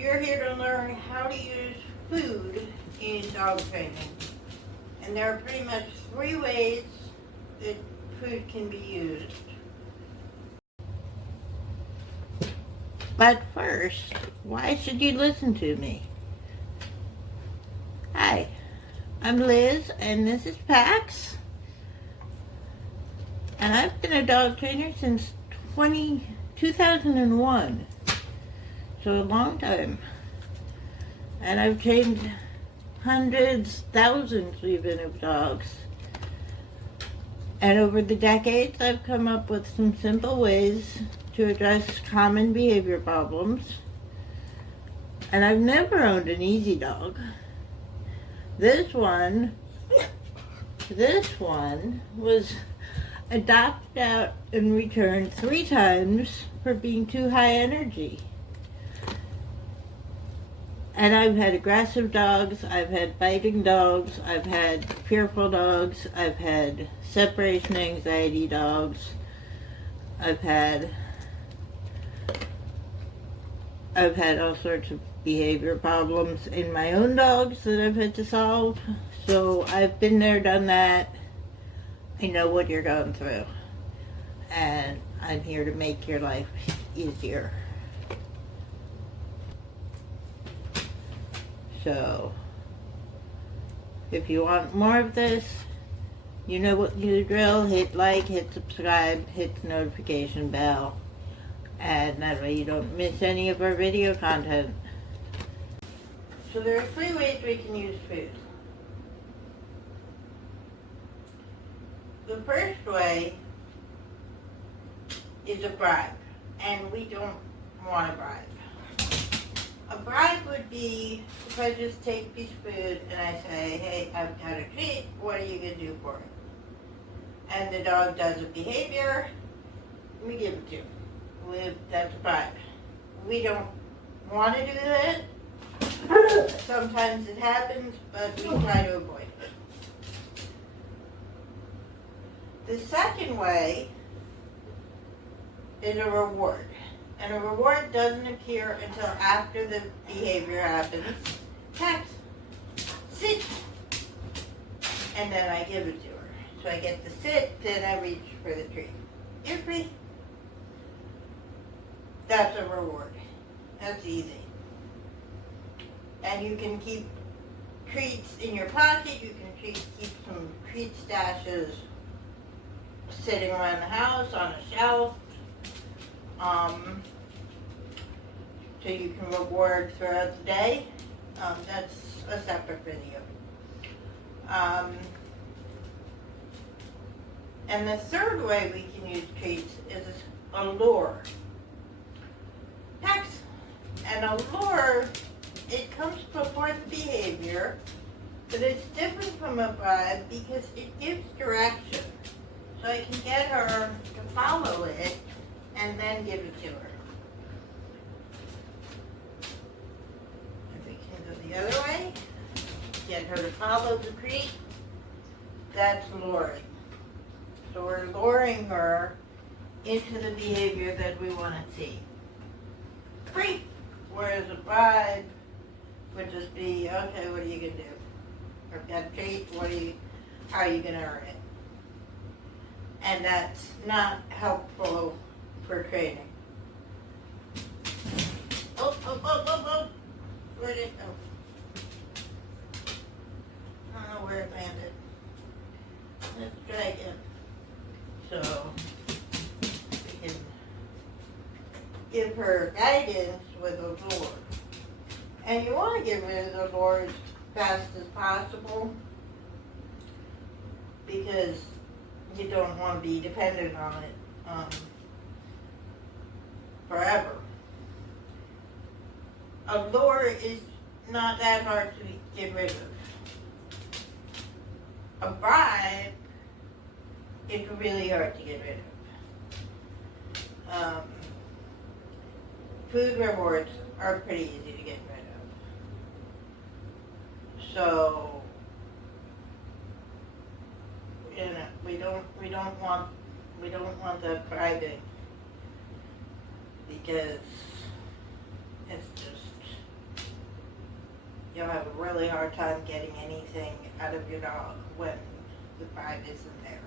you're here to learn how to use food in dog training. And there are pretty much 3 ways that food can be used. But first, why should you listen to me? Hi, I'm Liz and this is Pax. And I've been a dog trainer since 2001. So a long time. And I've trained hundreds, thousands even of dogs. And over the decades, I've come up with some simple ways to address common behavior problems. And I've never owned an easy dog. This one was adopted out and returned 3 times for being too high energy. And I've had aggressive dogs, I've had biting dogs, I've had fearful dogs, I've had separation anxiety dogs, I've had all sorts of behavior problems in my own dogs that I've had to solve. So I've been there, done that. I know what you're going through. And I'm here to make your life easier. So, if you want more of this, you know what you drill. Hit like, hit subscribe, hit the notification bell. And that way you don't miss any of our video content. So there are 3 ways we can use food. The first way is a bribe, and we don't want a bribe. A bribe would be if I just take a piece of food and I say, hey, I've got a treat, what are you going to do for me? And the dog does a behavior, we give it to him. That's a bribe. We don't want to do that. Sometimes it happens, but we try to avoid it. The second way is a reward. And a reward doesn't appear until after the behavior happens. Pax, sit. And then I give it to her. So I get to sit, then I reach for the treat. You're free. That's a reward. That's easy. And you can keep treats in your pocket. You can keep some treat stashes sitting around the house on a shelf. So you can reward throughout the day. That's a separate video. And the third way we can use treats is a lure. Pax. And a lure, it comes before the behavior, but it's different from a bribe because it gives direction. So I can get her to follow it and then give it to her. If we can go the other way, get her to follow the treat, that's luring. So we're luring her into the behavior that we want to see. Free. Whereas a bribe would just be, okay, what are you going to do? I've got a treat, how are you going to earn it? And that's not helpful for training. Oh. Where did it go? I don't know where it landed. Let's try again. So, we can give her guidance with a lure. And you want to get rid of the lure as fast as possible because you don't want to be dependent on it forever. A lure is not that hard to get rid of. A bribe is really hard to get rid of. Food rewards are pretty easy to get rid of. So, you know, we don't want that bribing because it's just you'll have a really hard time getting anything out of your dog when the bribe isn't there.